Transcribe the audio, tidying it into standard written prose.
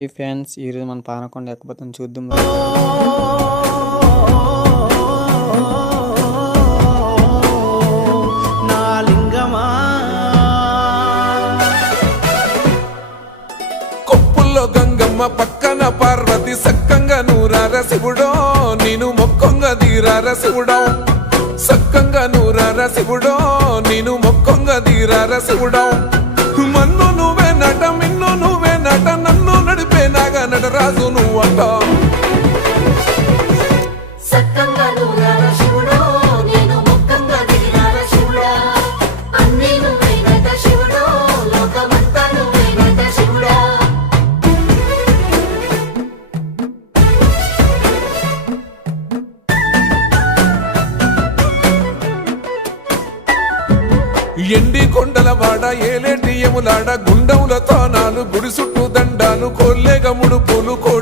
ఈ ఫ్యాన్స్ ఈరోజు మన పానకొండ ఎక్కబోతుంది చూద్దాం. నా లింగమా కొప్పుల్లో గంగమ్మ పక్కన పార్వతి సక్కంగా నూరార శివుడో నేను మొక్కంగా తీరార శివుడో సక్కంగా నూరార శివుడో నేను మొక్కంగా తీరార శివుడో మన్ను నువ్వే నట మిన్ను నువ్వే నట నన్ను నడిపే నాగా నటరాజు నువ్వంట ఎండి కొండల వాడ ఏలేటి ఎములాడ గుండముల తానాలు గుడి చుట్టూ దండాలు కోల్లేగముడు పూలు